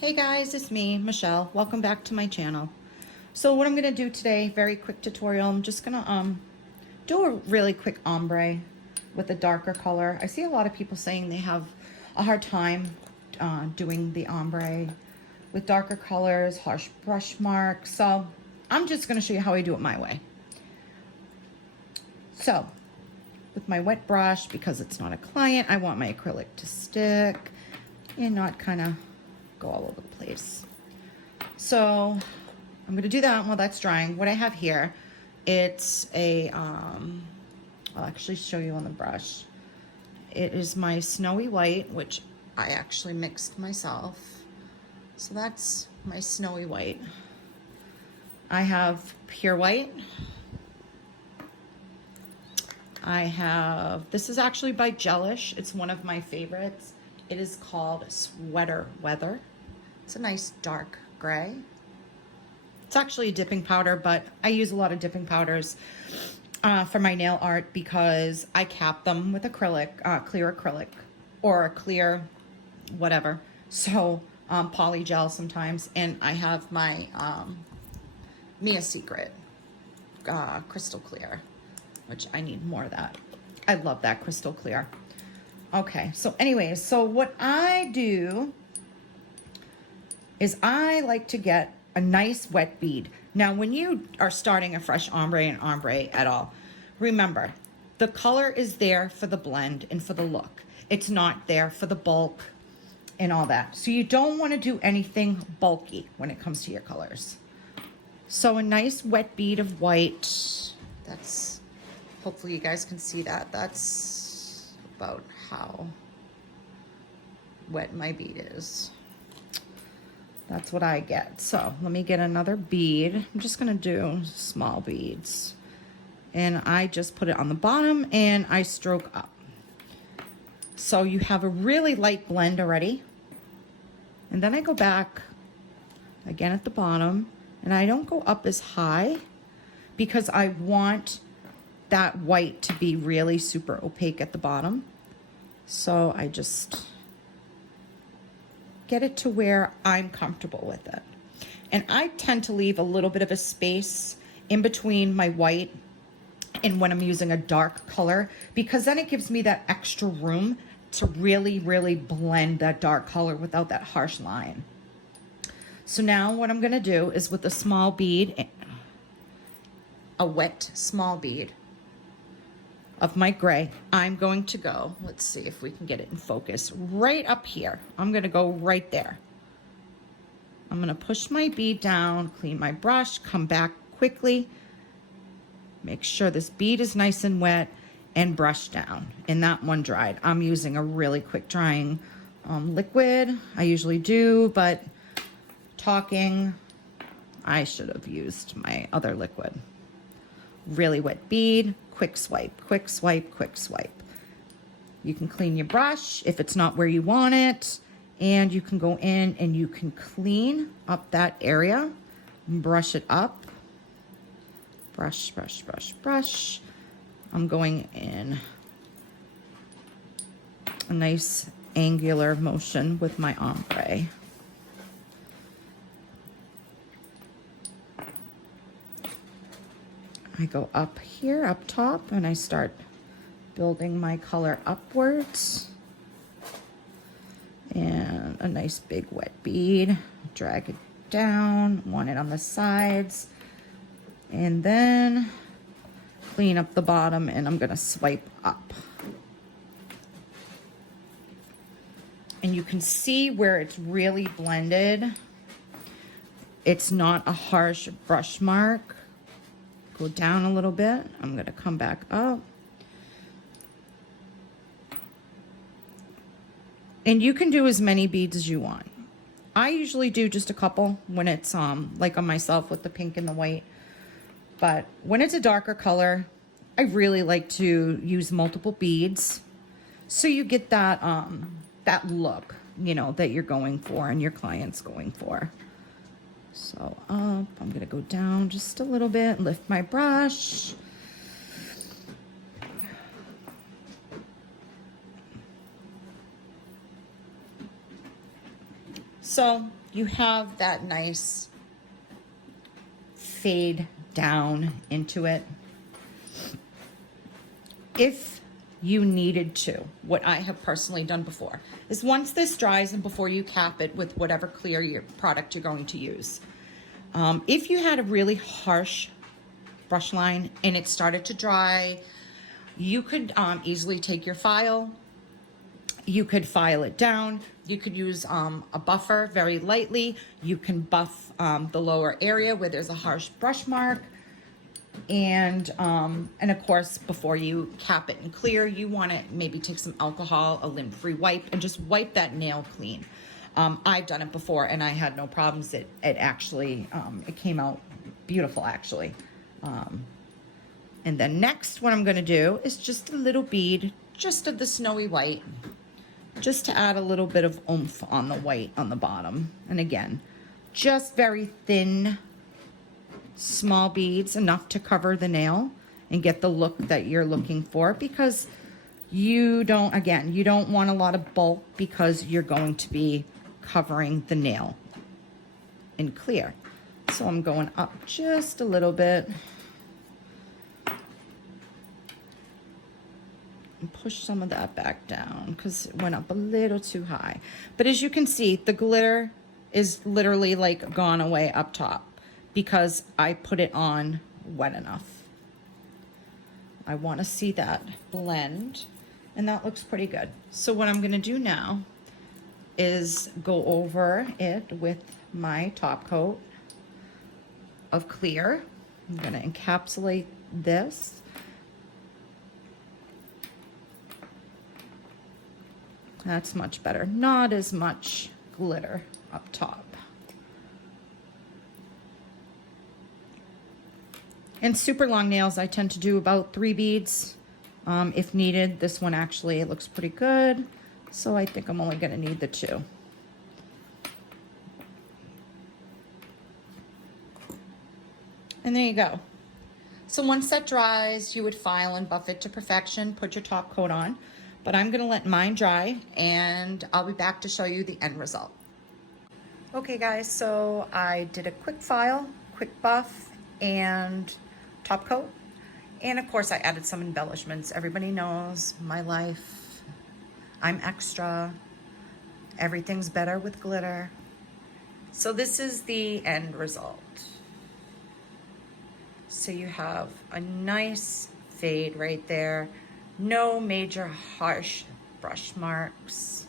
Hey guys, it's me, Michelle. Welcome back to my channel. So what I'm gonna do today, very quick tutorial. I'm just gonna do a really quick ombre with a darker color. I see a lot of people saying they have a hard time doing the ombre with darker colors, harsh brush marks. So I'm just gonna show you how I do it my way. So with my wet brush, because it's not a client, I want my acrylic to stick and not kind of go all over the place. So I'm gonna do that while that's drying. What I have here, it's a, I'll actually show you on the brush. It is my snowy white, which I actually mixed myself. So that's my snowy white. I have pure white. I have, this is actually by Gelish. It's one of my favorites. It is called Sweater Weather. It's a nice dark gray. It's actually a dipping powder, but I use a lot of dipping powders for my nail art because I cap them with acrylic, clear acrylic, or a clear whatever. So poly gel sometimes, and I have my Mia Secret crystal clear, which I need more of that. I love that crystal clear. Okay, so anyways, so what I do is I like to get a nice wet bead. Now, when you are starting a fresh ombre and ombre at all, remember, the color is there for the blend and for the look. It's not there for the bulk and all that. So you don't want to do anything bulky when it comes to your colors. So a nice wet bead of white, that's, hopefully you guys can see that. That's about how wet my bead is. That's what I get. So let me get another bead. I'm just gonna do small beads. And I just put it on the bottom and I stroke up. So you have a really light blend already. And then I go back again at the bottom, and I don't go up as high because I want that white to be really super opaque at the bottom. So I just get it to where I'm comfortable with it. And I tend to leave a little bit of a space in between my white and when I'm using a dark color, because then it gives me that extra room to really, really blend that dark color without that harsh line. So now what I'm gonna do is with a small bead, a wet small bead of my gray, I'm going to go, let's see if we can get it in focus, right up here. I'm gonna go right there. I'm gonna push my bead down, clean my brush, come back quickly, make sure this bead is nice and wet, and brush down. And that one dried. I'm using a really quick drying liquid. I usually do, but talking, I should have used my other liquid. Really wet bead, quick swipe, quick swipe, quick swipe. You can clean your brush if it's not where you want it, and you can go in and you can clean up that area, brush it up, brush, brush, brush, brush. I'm going in a nice angular motion with my ombre. I go up here, up top, and I start building my color upwards. And a nice big wet bead. Drag it down, want it on the sides. And then clean up the bottom, and I'm gonna swipe up. And you can see where it's really blended. It's not a harsh brush mark. Go down a little bit. I'm gonna come back up. And you can do as many beads as you want. I usually do just a couple when it's like on myself with the pink and the white. But when it's a darker color, I really like to use multiple beads so you get that that look, you know, that you're going for and your client's going for. So up, I'm gonna go down just a little bit, lift my brush. So you have that nice fade down into it. If you needed to, what I have personally done before is once this dries and before you cap it with whatever clear your product you're going to use, if you had a really harsh brush line and it started to dry, you could easily take your file, you could file it down, you could use a buffer very lightly, you can buff the lower area where there's a harsh brush mark, and of course before you cap it and clear, you want to maybe take some alcohol, a lint-free wipe, and just wipe that nail clean. I've done it before and I had no problems. It actually it came out beautiful actually. And then next what I'm going to do is just a little bead just of the snowy white, just to add a little bit of oomph on the white on the bottom. And again, just very thin, small beads, enough to cover the nail and get the look that you're looking for, because you don't want a lot of bulk because you're going to be covering the nail in clear. So I'm going up just a little bit and push some of that back down because it went up a little too high. But as you can see, the glitter is literally like gone away up top because I put it on wet enough. I want to see that blend, and that looks pretty good. So what I'm going to do now is go over it with my top coat of clear. I'm going to encapsulate this. That's much better. Not as much glitter up top. And super long nails, I tend to do about 3 beads if needed. This one actually, it looks pretty good. So I think I'm only going to need the 2. And there you go. So once that dries, you would file and buff it to perfection, put your top coat on. But I'm going to let mine dry and I'll be back to show you the end result. Okay guys, so I did a quick file, quick buff, and top coat. And of course I added some embellishments. Everybody knows my life. I'm extra. Everything's better with glitter. So this is the end result. So you have a nice fade right there. No major harsh brush marks.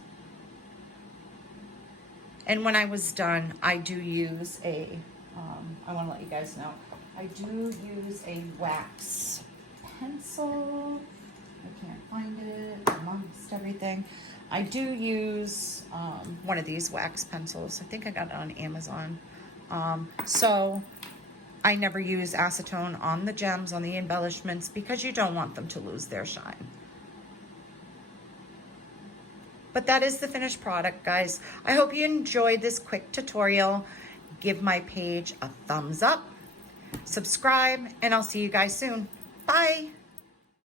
And when I was done, I do use a, I want to let you guys know, I do use a wax pencil. I can't find it amongst everything. I do use one of these wax pencils. I think I got it on Amazon. So I never use acetone on the gems, on the embellishments, because you don't want them to lose their shine. But that is the finished product, guys. I hope you enjoyed this quick tutorial. Give my page a thumbs up, subscribe, and I'll see you guys soon. Bye.